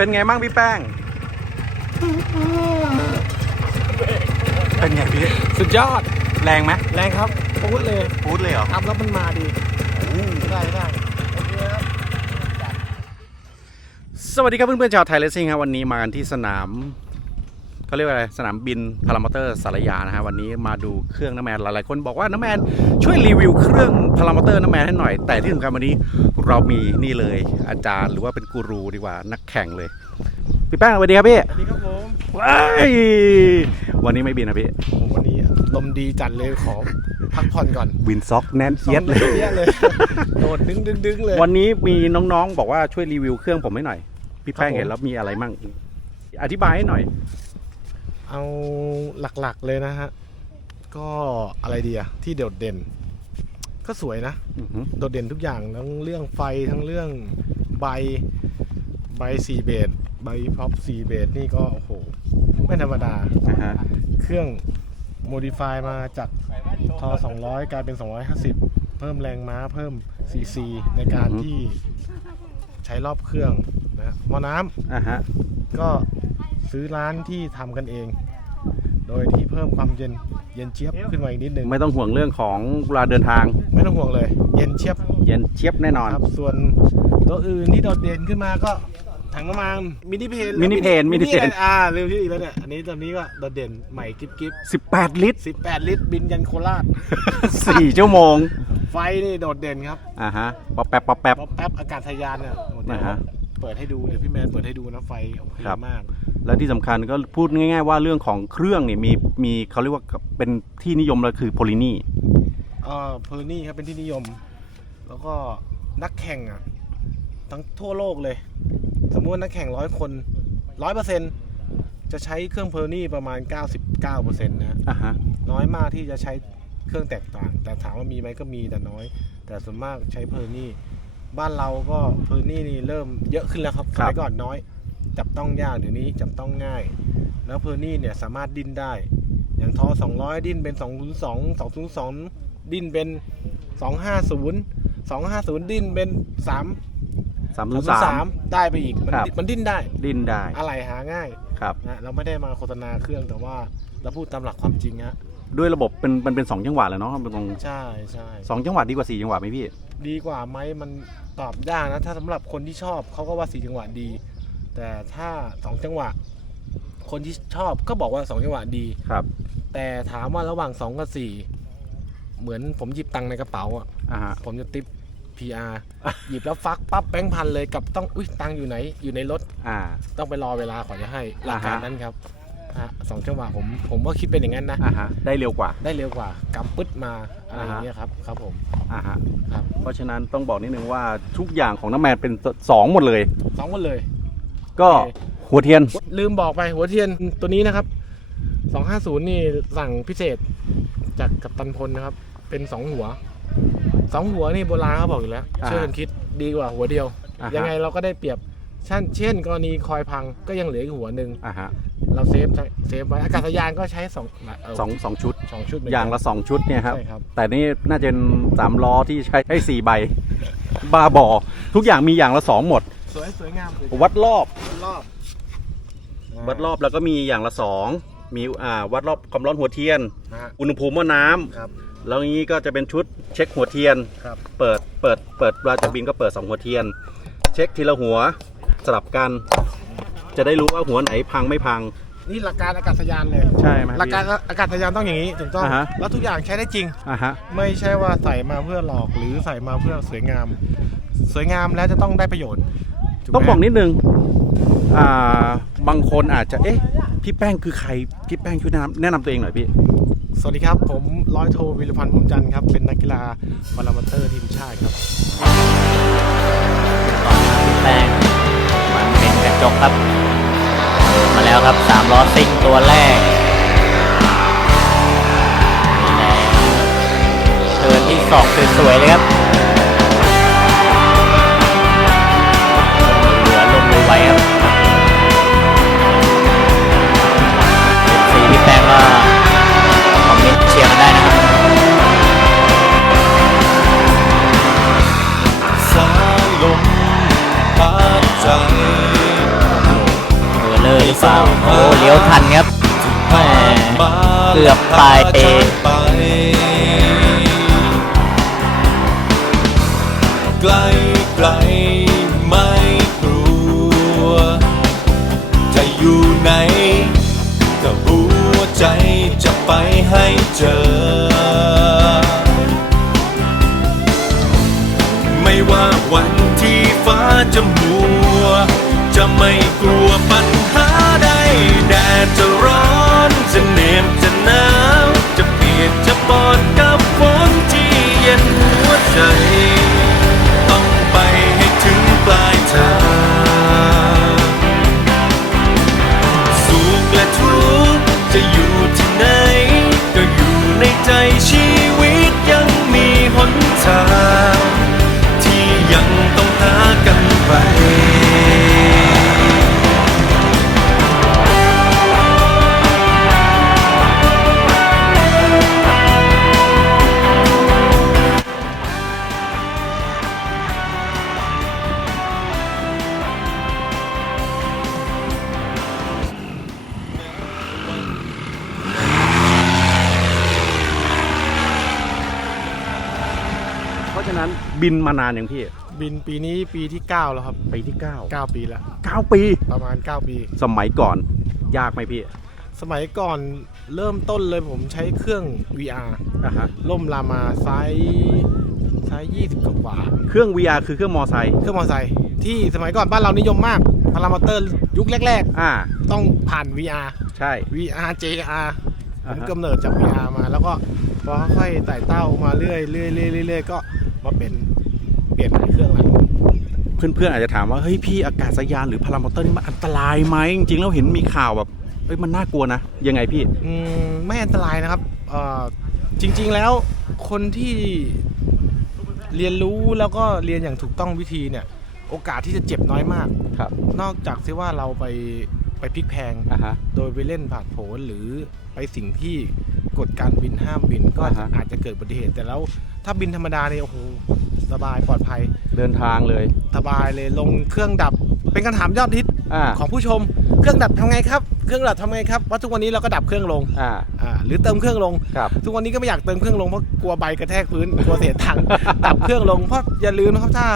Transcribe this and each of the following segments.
เป็นไงบ้างพี่แป้ง เป็นไงพี่ สุดยอด แรงไหมแรงครับพูดเลยพูดเลยเหรอ อัพแล้วมันมาดีได้ได้โอเคครับสวัสดีครับเพื่อนๆชาวไทยเลสซิ่งครับวันนี้มากันที่สนาม เขาเรียกว่าอะไรสนามบินพารามอเตอร์สารยานะฮะวันนี้มาดูเครื่องน้ำแมนหลายๆคนบอกว่าน้ำแมนช่วยรีวิวเครื่องพารามอเตอร์น้ำแมนให้หน่อย แต่ที่สำคัญวันนี้เรามีนี่เลยอาจารย์หรือว่าเป็นกูรูดีกว่านักแข่งเลยพี่แป้งสวัสดีครับพี่สวัสดีครับผมว้ายวันนี้ไม่บินนะพี่โอ้โหวันนี้ลมดีจัดเลยขอพักผ่อนก่อนวินซ็อกแน่นเอียดเลยเอียดเลยโดดดึงดึงดึงเลย วันนี้มีน้องๆ บอกว่าช่วยรีวิวเครื่องผมให้หน่อย พี่แป้งครับผมเห็นแล้วมีอะไรมั่ง อธิบายให้หน่อย เอาหลักๆเลยนะฮะ ก็อะไรดีอะที่โดดเด่น ก็สวยนะอือหือโดดเด่นทุกอย่างทั้งเรื่องไฟทั้งเรื่องใบใบสีเบสใบพ็อปสีเบสนี่ก็โอ้โหไม่ธรรมดานะฮะเครื่องโมดิฟายมาจากทอ200 กลายเป็น 250 เพิ่มแรงม้าเพิ่มซีซีในการที่ใช้รอบเครื่องนะหม้อน้อ่าฮะำก็ ซื้อร้านที่ทำกันเอง โดยที่เพิ่มความเย็นเย็นเจี๊ยบขึ้นมาอีกนิดนึงไม่ต้องห่วงเรื่องของเวลาเดินทาง ไม่ต้องห่วงเลย เย็นเจี๊ยบเย็นเชียบแน่นอน ครับ ส่วนตัวอื่นที่โดดเด่นขึ้นมาก็ถังน้ำมันมินิเพนมินิเพนมินิเพนอ่าเร็วที่อีกแล้วเนี่ยอันนี้ตอนนี้ก็โดดเด่นใหม่กิ๊บกิ๊บ18 ลิตร18ลิตรบินยันโคราช 4 ชั่วโมงไฟนี่โดดเด่นครับอ่าฮะป๊อปแป๊บป๊อปแป๊บป๊อปแป๊บอากาศทะยานเนี่ยโอ้โหเดี๋ยวนะฮะเปิดให้ดูเดี๋ยวพี่แมนเปิดให้ดูนะไฟโอเคครับ มาก แล้วที่สำคัญก็พูดง่าย ๆ ว่าเรื่องของเครื่องเนี่ยมีมีเขาเรียกว่าเป็นที่นิยมเลยคือโพลินีเอ่อเพอร์นี่ครับเป็นที่นิยม แล้วก็นักแข่งอะทั้งทั่วโลกเลย สมมติว่านักแข่งร้อยคนร้อยเปอร์เซ็นจะใช้เครื่องเพอร์นี่ประมาณ 99%นะฮะอ่าฮะน้อยมากที่จะใช้เครื่องแตกต่าง แต่ถามว่ามีไหมก็มีแต่น้อย แต่ส่วนมากใช้เพอร์นี่บ้านเราก็เพอร์นี่นี่เริ่มเยอะขึ้นแล้วครับสมัยก่อนน้อย จับต้องยากเดี๋ยวนี้จับต้องง่าย แล้วเพอร์นี่เนี่ยสามารถดิ้นได้ อย่างทอ 200 ดิ้นเป็น 202 202 ดิ้นเป็น 250 250 ดิ้นเป็น 3 สามสาม3ได้ไปอีกมันครับ มันดิ้นได้ ดิ้นได้อะไรหาง่ายครับ นะเราไม่ได้มาโฆษณาเครื่องแต่ว่าเราพูดตามหลักความจริงฮะด้วยระบบเป็นมันเป็นสองจังหวะแหละเนาะมันตรงใช่ใช่สองจังหวะดีกว่าสี่จังหวะไหมพี่ ดีกว่าไหมมันตอบยากนะ ถ้าสำหรับคนที่ชอบเขาก็ว่าสี่จังหวะดี แต่ถ้าสองจังหวะ คนที่ชอบก็บอกว่าสองจังหวะดี ครับแต่ถามว่าระหว่างสองกับสี่เหมือนผมหยิบตังค์ในกระเป๋าอะอ่าฮะผมจะติป PR หยิบแล้วฟักปั๊บแบงค์พันเลยกับต้องอุ้ยตังค์อยู่ไหน อยู่ในรถอ่า ต้องไปรอเวลาขอจะให้หลักการอ่าฮะ นั้นครับฮะสองจังหวะผมผมว่าคิดเป็นอย่างนั้นนะ อ่าฮะได้เร็วกว่า ได้เร็วกว่ากำปึ๊ดมาอะไรอย่างเงี้ยครับครับผม อ่าฮะครับ เพราะฉะนั้นต้องบอกนิดนึงว่าทุกอย่างของน้ำแมนเป็นสองหมดเลย สองคนเลย ก็โอเคหัวเทียน ลืมบอกไปหัวเทียนตัวนี้นะครับ 250 นี่สั่งพิเศษจากกัปตันพลนะครับ เป็นสองหัวสองหัวนี่โบราณเขาบอกอยู่แล้วอ่า ช่วยกันคิดดีกว่าหัวเดียว อ่าฮะยังไงเราก็ได้เปรียบเช่นเช่น กรณีคอยพังก็ยังเหลืออีกหัวหนึ่งอ่าฮะเราเซฟเซฟไว้อากาศยานก็ใช้สองเสองสองชุด สองชุดเหมืนอกันย่างละสองชุดเนี่ยครับ ใช่ครับ แต่นี่น่าจะเป็นสามล้อที่ใช้ให้สี่ใบบาบอ ทุกอย่างมีอย่างละสองหมด สวยสวยงามสวยวัดรอบ รอบวัดรอบแล้วก็มีอย่างละสองมีอ่าวัดรอบความร้อนหัวเทียน นะฮะอุณหภูมิหม้อน้ำครับ แล้วอย่างนี้ก็จะเป็นชุดเช็คหัวเทียน ครับ เปิดเปิดเปิดเวลาจะบินก็เปิดสองหัวเทียน เช็คทีละหัวสลับกัน จะได้รู้ว่าหัวไหนพังไม่พัง นี่หลักการอากาศยานเลย ใช่ไหม หลักการอากาศยานต้องอย่างนี้ถูกต้อง อ่าฮะ แล้วทุกอย่างใช้ได้จริง อะฮะ ไม่ใช่ว่าใส่มาเพื่อหลอกหรือใส่มาเพื่อสวยงาม สวยงามแล้วจะต้องได้ประโยชน์ถูไหม ต้องบอกนิดนึงอ่าบางคนอาจจะเอ๊ะพี่แป้งคือใครพี่แป้งช่วยแนะนำแนะนำตัวเองหน่อยพี่ สวัสดีครับ ผมร้อยโทวิรพันธ์พุ่มจันทร์ครับ เป็นนักกีฬาพารามาเตอร์ทีมชาติครับ ก่อนหน้าพี่แป้งมันเป็นกระจกครับ มาแล้วครับสามล้อซิ่งตัวแรกนี่แหละเชิญที่สองสวยๆเลยครับ ไว้ครับสีพี่แป้งก็คอมเมนต์เชียร์กันได้นะครับสายลมพัดใจเปล่าโอ้เลี้ยวทันครับแหมเกือบไปไกล ใจจะไปให้เจอ ไม่ว่าวันที่ฟ้าจะมัว จะไม่กลัวปัญหาใดแดดจะร้อนจะเหน็บจะหนาวจะเปียกจะปอนกับฝนที่เย็นหัวใจ ราะฉะนั้นบินมานานอย่างพี่บินปีนี้ปีที่ 9 แล้วครับ ปีที่9 9 ปีแล้ว 9 ปี ประมาณ 9 ปี สมัยก่อนยากไหมพี่ สมัยก่อนเริ่มต้นเลยผมใช้เครื่อง VR อะฮะล่มรามาไซส์ไซส์20กว่ากว่า เครื่อง VR คือเครื่องมอไซค์เครื่องมอเตอร์ไซค์ที่สมัยก่อนบ้านเรานิยมมากพารามอเตอร์ยุคแรกอ่า ๆ ต้องผ่าน VR ใช่ VR JR ผอ่ามฮะกำเนิดจาก VR มา แล้วก็พอค่อยๆไต่เต้ามาเรื่อยๆเรื่อยๆเรื่อยๆก็ มาเป็นเปลี่ยนหลายเครื่องแล้วเพื่อนๆอาจจะถามว่าเฮ้ยพี่อากาศยานหรือพารามอเตอร์นี่มันอันตรายไหมจริงๆแล้วเห็นมีข่าวแบบเอ้ยมันน่ากลัวนะยังไงพี่อืมไม่อันตรายนะครับเอ่อจริง ๆแล้วคนที่เรียนรู้แล้วก็เรียนอย่างถูกต้องวิธีเนี่ย โอกาสที่จะเจ็บน้อยมาก ครับ นอกจากที่ว่าเราไป ไปพลิกแพง อะฮะ โดยไปเล่นผ่านโผนหรือไปสิ่งที่กฎการบินห้ามบินก็อ่าฮะ อาจจะเกิดอุบัติเหตุ แต่แล้วถ้าบินธรรมดาเนี่ยโอ้โหสบายปลอดภัย เดินทางเลยสบายเลยลงเครื่องดับ เป็นคำถามยอดฮิตอ่าของผู้ชม เครื่องดับทำไงครับ เครื่องดับทำไงครับว่าะทุกวันนี้เราก็ดับเครื่องลงอ่าอ่าหรือเติมเครื่องลง ครับ ทุกวันนี้ก็ไม่อยากเติมเครื่องลงเพราะกลัวใบกระแทกพื้น กลัวเสียตังค์ ดับเครื่องลงเพราะอย่าลืมนะครับถ้า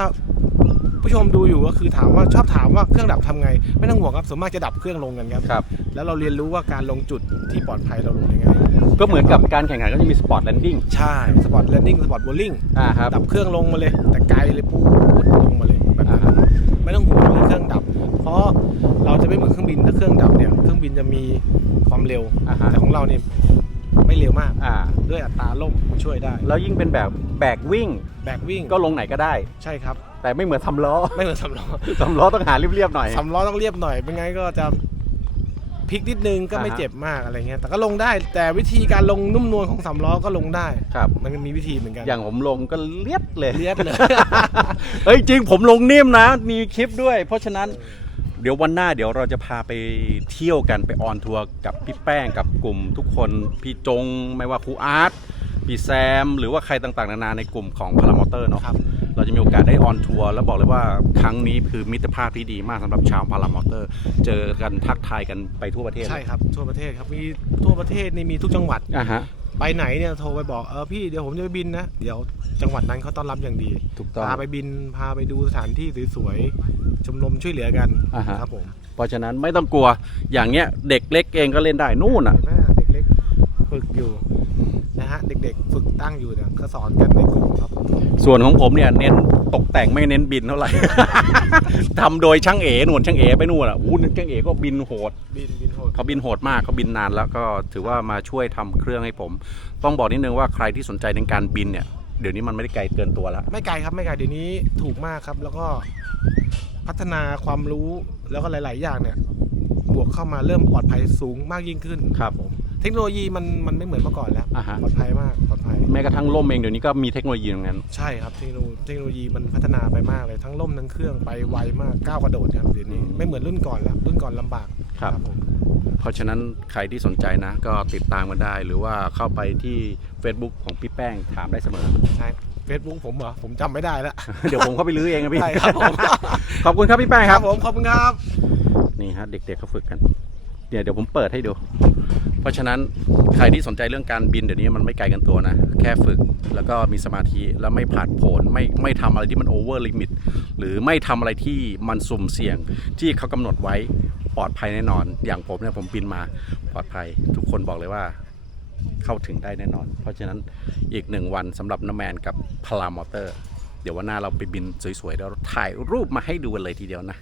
ผู้ชมดูอยู่ก็คือถามว่าชอบถามว่าเครื่องดับทำไง ไม่ต้องห่วงครับส่วนมากจะดับเครื่องลงกันครับครับ แล้วเราเรียนรู้ว่าการลงจุดที่ปลอดภัยเราลงยังไงก็เหมือนกับการแข่งขันก็จะมีสปอร์ตแลนดิ้งใช่สปอร์ตแลนดิ้งสปอร์ตโบลิ่งอ่าครับดับเครื่องลงมาเลย แต่ไกลเลยปุ๊บลงมาเลยแบบนั้นอ่าไม่ต้องห่วงเรื่องเครื่องดับ เพราะเราจะไม่เหมือนเครื่องบินถ้าเครื่องดับเนี่ยเครื่องบินจะมีความเร็วอ่าฮะแต่ของเราเนี่ย ไม่เร็วมาก อ่า ด้วยอัตราล่มช่วยได้ แล้วยิ่งเป็นแบบแบกวิ่งแบกวิ่งก็ลงไหนก็ได้ ใช่ครับ แต่ไม่เหมือนทำล้อ ไม่เหมือนสำล้อทำล้อต้องหาเรียบๆหน่อย สำล้อต้องเรียบหน่อยเป็นไงก็จะพลิกนิดนึงก็ไม่อ่าฮะ เจ็บมากอะไรเงี้ยแต่ก็ลงได้ แต่วิธีการลงนุ่มนวลของสำล้อก็ลงได้ ครับ มันก็มีวิธีเหมือนกันอย่างผมลงก็เลียดเลย เลียดเลยเฮ้ยจริงผมลงนิ่มนะ มีคลิปด้วย เพราะฉะนั้น เดี๋ยววันหน้าเดี๋ยวเราจะพาไปเที่ยวกันไปออนทัวร์กับพี่แป้งกับกลุ่มทุกคนพี่จงไม่ว่าครูอาร์ตพี่แซม หรือว่าใครต่างๆ นานาในกลุ่มของพารามอเตอร์เนาะครับเราจะมีโอกาสได้ออนทัวร์แล้วบอกเลยว่าครั้งนี้คือมิตรภาพที่ดีมากสำหรับชาวพารามอเตอร์ เจอกันทักทายกันไปทั่วประเทศใช่ครับทั่วประเทศครับมีทั่วประเทศนี่มีทุกจังหวัด อะฮะ ไปไหนเนี่ยโทรไปบอกเออพี่เดี๋ยวผมจะไปบินนะ เดี๋ยวจังหวัดนั้นเขาต้อนรับอย่างดี ถูกต้อง พาไปบินพาไปดูสถานที่สวยๆ ชมรมช่วยเหลือกันอ่าฮะ ครับผมเพราะฉะนั้นไม่ต้องกลัวอย่างเนี้ยเด็กเล็กเองก็เล่นได้นู่นอะแม่เด็กเล็กฝึกอยู่นะฮะเด็ก ๆ ฝึกตั้งอยู่เนี่ยก็สอนกันในกลุ่มครับส่วนของผมเนี่ยเน้นตกแต่งไม่เน้นบินเท่าไหร่ ทำโดยช่างเอ๋หนวดช่างเอ๋ไปนู่นอะอู้ช่างเอ๋ก็บินโหด บินบินโหด เขาบินโหดมากเขาบินนานแล้วก็ถือว่ามาช่วยทำเครื่องให้ผม ต้องบอกนิดนึงว่าใครที่สนใจในการบินเนี่ย เดี๋ยวนี้มันไม่ได้ไกลเกินตัวแล้ว ไม่ไกลครับไม่ไกลเดี๋ยวนี้ถูกมากครับ แล้วก็ พัฒนาความรู้แล้วก็หลาย ๆ อย่างเนี่ย บวกเข้ามาเริ่มปลอดภัยสูงมากยิ่งขึ้น ครับผม เทคโนโลยีมันมันไม่เหมือนเมื่อก่อนแล้ว อ่าฮะ ปลอดภัยมากปลอดภัย แม้กระทั่งล่มเองเดี๋ยวนี้ก็มีเทคโนโลยีตรงนั้น ใช่ครับเทคโนโลเทคโนโลยีมันพัฒนาไปมากเลยทั้งล่มทั้งเครื่องไปไวมากก้าวกระโดดครับเดี๋ยวนี้ไม่เหมือนรุ่นก่อนแล้วรุ่นก่อนลำบากครับ ผมเพราะฉะนั้นใครที่สนใจนะ ก็ติดตามกันได้ หรือว่าเข้าไปที่ Facebook ของพี่แป้งถามได้เสมอ ใช่ เฟซบุ๊กผมเหรอผมจำไม่ได้แล้วเดี๋ยวผมเข้าไปลื้อเองนะพี่ ใช่ครับผมขอบคุณครับพี่แป้งครับผมขอบคุณครับ นี่ฮะเด็กๆเขาฝึกกันเนี่ยเดี๋ยวผมเปิดให้ดู เพราะฉะนั้นใครที่สนใจเรื่องการบินเดี๋ยวนี้มันไม่ไกลกันตัวนะ แค่ฝึกแล้วก็มีสมาธิแล้วไม่ผาดโผนไม่ไม่ทำอะไรที่มันโอเวอร์ลิมิตหรือไม่ทำอะไรที่มันสุ่มเสี่ยงที่เขากำหนดไว้ปลอดภัยแน่นอน อย่างผมเนี่ยผมบินมาปลอดภัย ทุกคนบอกเลยว่า เข้าถึงได้แน่นอน เพราะฉะนั้นอีกหนึ่งวันสำหรับน้ำแมนกับพลามอเตอร์ เดี๋ยววันหน้าเราไปบินสวยๆแล้วถ่ายรูปมาให้ดูกันเลยทีเดียวนะ